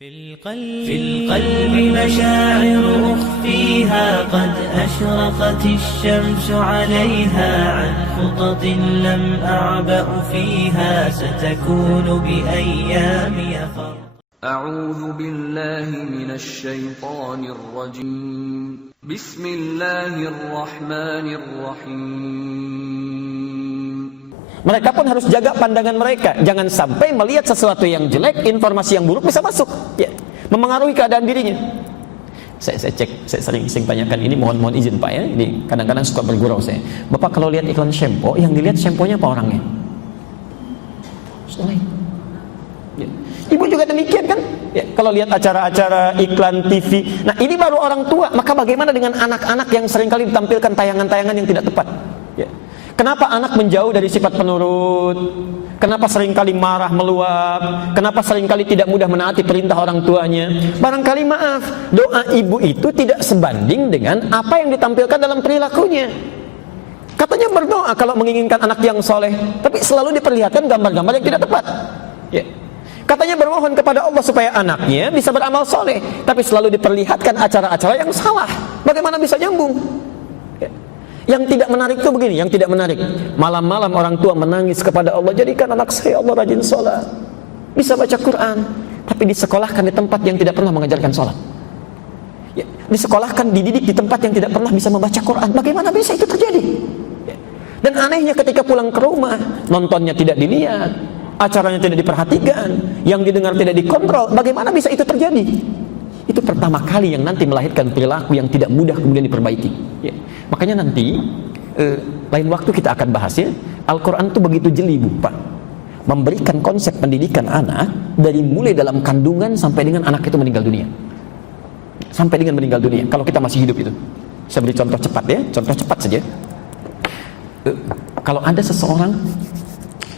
في القلب مشاعر أخفيها قد أشرقت الشمس عليها عن خطط لم أعبأ فيها ستكون بأيامي فرق. أعوذ بالله من الشيطان الرجيم. بسم الله الرحمن الرحيم. Mereka pun harus jaga pandangan mereka. Jangan sampai melihat sesuatu yang jelek, informasi yang buruk bisa masuk, ya, memengaruhi keadaan dirinya. Saya cek, saya sering tanyakan ini, mohon izin Pak ya. Ini kadang-kadang suka bergurau saya. Bapak kalau lihat iklan shampoo, yang dilihat shampoo-nya apa orangnya? Ya. Ibu juga demikian kan? Ya, kalau lihat acara-acara iklan TV. Nah ini baru orang tua, maka bagaimana dengan anak-anak yang seringkali ditampilkan tayangan-tayangan yang tidak tepat? Ya. Kenapa anak menjauh dari sifat penurut? Kenapa seringkali marah meluap? Kenapa seringkali tidak mudah menaati perintah orang tuanya? Barangkali maaf, doa ibu itu tidak sebanding dengan apa yang ditampilkan dalam perilakunya. Katanya berdoa kalau menginginkan anak yang soleh, tapi selalu diperlihatkan gambar-gambar yang tidak tepat. Ya. Katanya bermohon kepada Allah supaya anaknya bisa beramal soleh, tapi selalu diperlihatkan acara-acara yang salah. Bagaimana bisa nyambung? Ya. Yang tidak menarik itu begini, yang tidak menarik. Malam-malam orang tua menangis kepada Allah, jadikan anak saya Allah rajin sholat, bisa baca Quran, tapi disekolahkan di tempat yang tidak pernah mengajarkan sholat. Ya. Disekolahkan, dididik di tempat yang tidak pernah bisa membaca Quran. Bagaimana bisa itu terjadi? Ya. Dan anehnya ketika pulang ke rumah, nontonnya tidak dilihat, acaranya tidak diperhatikan, yang didengar tidak dikontrol. Bagaimana bisa itu terjadi? Itu pertama kali yang nanti melahirkan perilaku yang tidak mudah kemudian diperbaiki. Ya. Makanya nanti lain waktu kita akan bahas ya. Al-Quran itu begitu jeli Bu, Pak, memberikan konsep pendidikan anak dari mulai dalam kandungan sampai dengan anak itu meninggal dunia. Sampai dengan meninggal dunia. Kalau kita masih hidup itu. Saya beri contoh cepat ya, contoh cepat saja. Kalau ada seseorang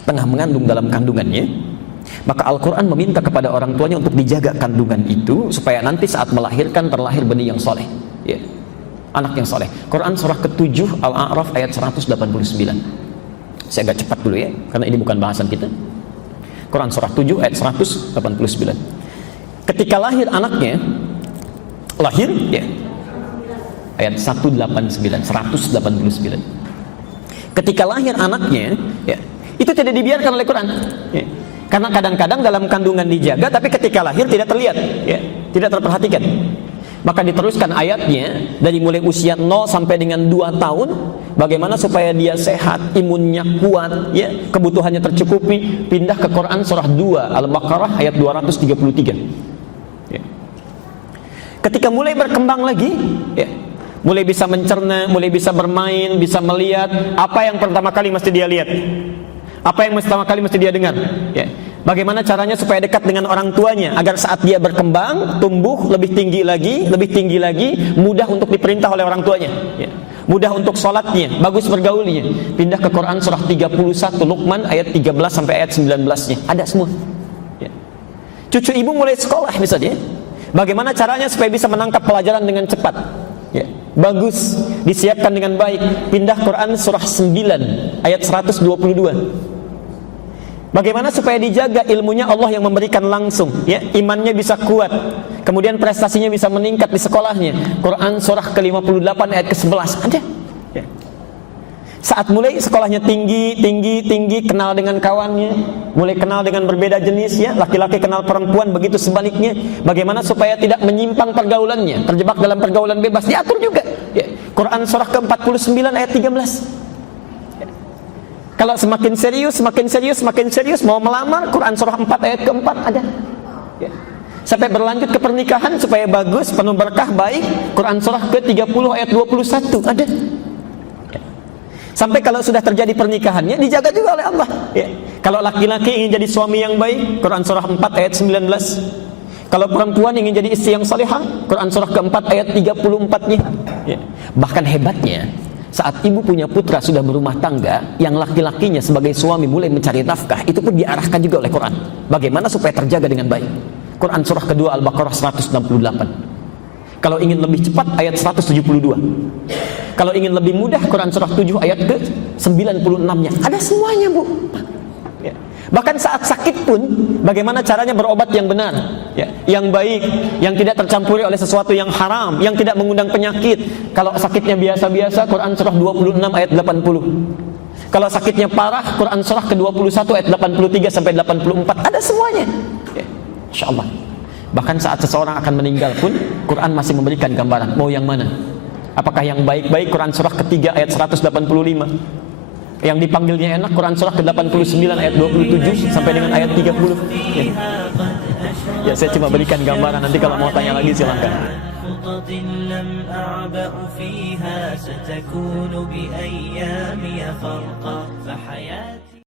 tengah mengandung dalam kandungannya, maka Al-Quran meminta kepada orang tuanya untuk dijaga kandungan itu supaya nanti saat melahirkan terlahir benih yang soleh, ya, anak yang soleh. Quran surah ke-7 Al-A'raf ayat 189. Saya agak cepat dulu ya, karena ini bukan bahasan kita. Quran surah 7 ayat 189. Ketika lahir anaknya, lahir ya, ayat 189. Ketika lahir anaknya, ya, itu tidak dibiarkan oleh Quran, ya. Karena kadang-kadang dalam kandungan dijaga, tapi ketika lahir tidak terlihat, ya, tidak terperhatikan. Maka diteruskan ayatnya dari mulai usia 0 sampai dengan 2 tahun, bagaimana supaya dia sehat, imunnya kuat, ya, kebutuhannya tercukupi. Pindah ke Quran surah 2 Al-Baqarah ayat 233. Ya. Ketika mulai berkembang lagi, ya, mulai bisa mencerna, mulai bisa bermain, bisa melihat, apa yang pertama kali mesti dia lihat? Apa yang pertama kali mesti dia dengar? Ya. Bagaimana caranya supaya dekat dengan orang tuanya agar saat dia berkembang, tumbuh lebih tinggi lagi, mudah untuk diperintah oleh orang tuanya. Ya. Mudah untuk sholatnya, bagus bergaulnya. Pindah ke Quran surah 31 Luqman ayat 13 sampai ayat 19-nya. Ada semua. Ya. Cucu ibu mulai sekolah misalnya. Bagaimana caranya supaya bisa menangkap pelajaran dengan cepat? Ya. Bagus, disiapkan dengan baik. Pindah Quran surah 9 ayat 122. Bagaimana supaya dijaga ilmunya Allah yang memberikan langsung, ya, imannya bisa kuat, kemudian prestasinya bisa meningkat di sekolahnya. Quran surah ke-58 ayat ke-11 ada. Ya. Saat mulai sekolahnya tinggi, kenal dengan kawannya, mulai kenal dengan berbeda jenis, ya, laki-laki kenal perempuan, begitu sebaliknya. Bagaimana supaya tidak menyimpang pergaulannya, terjebak dalam pergaulan bebas, diatur juga. Ya. Quran surah ke-49 ayat 13. Kalau semakin serius mau melamar, Quran surah 4 ayat ke-4 ada. Ya. Sampai berlanjut ke pernikahan supaya bagus, penuh berkah, baik, Quran surah ke-30 ayat 21 ada. Ya. Sampai kalau sudah terjadi pernikahannya dijaga juga oleh Allah. Ya. Kalau laki-laki ingin jadi suami yang baik, Quran surah 4 ayat 19. Kalau perempuan ingin jadi istri yang salihah, Quran surah ke-4 ayat 34-nya. Ya. Bahkan hebatnya, saat ibu punya putra sudah berumah tangga, yang laki-lakinya sebagai suami mulai mencari nafkah, itu pun diarahkan juga oleh Quran. Bagaimana supaya terjaga dengan baik? Quran surah kedua Al-Baqarah 168. Kalau ingin lebih cepat ayat 172. Kalau ingin lebih mudah Quran surah 7 ayat ke 96-nya. Ada semuanya Bu. Ya. Bahkan saat sakit pun, bagaimana caranya berobat yang benar, ya, yang baik, yang tidak tercampuri oleh sesuatu yang haram, yang tidak mengundang penyakit. Kalau sakitnya biasa-biasa, Quran surah 26 ayat 80. Kalau sakitnya parah, Quran surah ke-21 ayat 83 sampai 84. Ada semuanya. Ya, Insya Allah. Bahkan saat seseorang akan meninggal pun, Quran masih memberikan gambaran. Mau yang mana? Apakah yang baik-baik? Quran surah ketiga ayat 185. Yang dipanggilnya enak, Quran surah ke-89 ayat 27 sampai dengan ayat 30. Ya, saya cuma berikan gambaran, nanti kalau mau tanya lagi silakan. لم أعبأ فيها ستكون بأيامي فرقا فحياتي